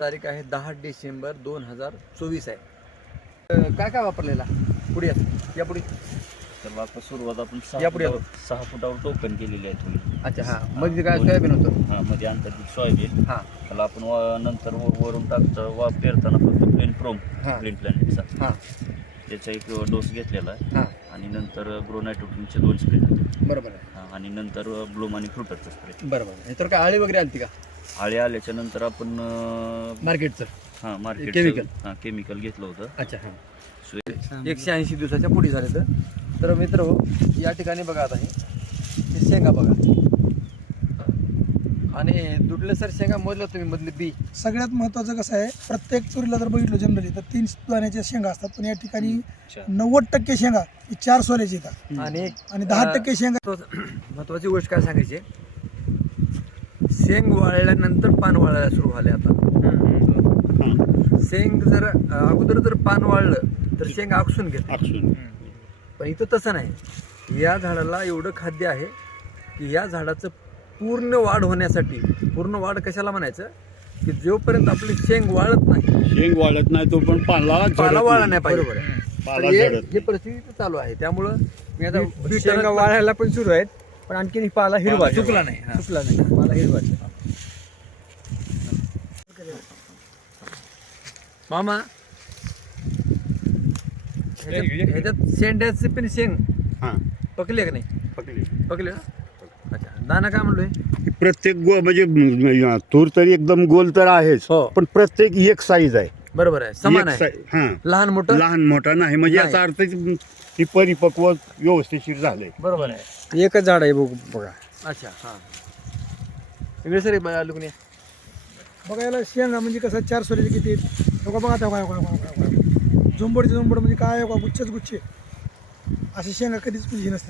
तारीख आहे दहा डिसेंबर दोन हजार चोवीस आहे काय काय वापरलेला पुढे या यापुढे तर आपण सुरुवात आपण सहा यापुढे फुटावर- सहा फुटावर ओपन केलेली आहे तुम्ही अच्छा हां मध्ये काय सोयाबीन होतं हा मध्ये अंतर्गत सोयाबीन हां त्याला आपण नंतर व- वरून टाकतो वा पेरताना फक्त प्लेन प्रोम हा. प्लेन प्लॅनेटचा हां त्याचा एक डोस घेतलेला आहे हां आणि नंतर ग्रो दोन स्प्रे बरोबर आहे आणि नंतर ब्लूम आणि फ्रुटरचा स्प्रे बरोबर आहे तर काय आळी वगैरे आणते का आल्याच्या नंतर आपण मार्केट मार्केटचं हा मार्केट केमिकल. हा केमिकल घेतलं होतं अच्छा हां एकशे ऐंशी दिवसाच्या पुढे झाले तर तर मित्र या ठिकाणी बघा आता हे शेंगा बघा आणि दुडले सर शेंगा मोजलं तुम्ही मधले बी सगळ्यात महत्वाचं कसं आहे प्रत्येक चोरीला जर बघितलं जनरली तर तीन दाण्याच्या शेंगा असतात पण या ठिकाणी नव्वद टक्के शेंगा चार सोल्याची येतात आणि आणि दहा टक्के शेंगा महत्वाची गोष्ट काय सांगायची शेंग वाळल्यानंतर पान वाळायला सुरू झाले आता शेंग जर अगोदर जर पान वाळलं तर शेंग आकसून घेत पण इथं तसं नाही या झाडाला एवढं खाद्य आहे की या झाडाचं पूर्ण वाढ होण्यासाठी पूर्ण वाढ कशाला म्हणायचं की जोपर्यंत आपली शेंग वाळत नाही शेंग वाळत नाही तो पण पाला पाला वाळा नाही बरोबर हे परिस्थिती चालू आहे त्यामुळं मी आता शेंगा वाळायला पण सुरू आहेत पण आणखीन पाला हिरवा चुकला नाही चुकला नाही पाला हिरवा मामा ह्याच्यात शेंड्याचे पण शेंग पकले का नाही पकले पकले अच्छा दाना काय म्हणलोय प्रत्येक गो म्हणजे तूर तरी एकदम गोल तर आहेच हो. पण प्रत्येक एक साईज आहे बरोबर आहे समान आहे लहान मोठं लहान मोठा नाही म्हणजे याचा अर्थ ही परिपक्व व्यवस्थेशीर झाले बरोबर आहे एकच झाड आहे बघ बघा अच्छा हा सर बघा बघायला शेंगा म्हणजे कसं चार सोल्याचे किती बघा बघा बघा तेव्हा झुंबडचे झुंबड म्हणजे काय हो गुच्छे असे शेंगा कधीच म्हणजे नसते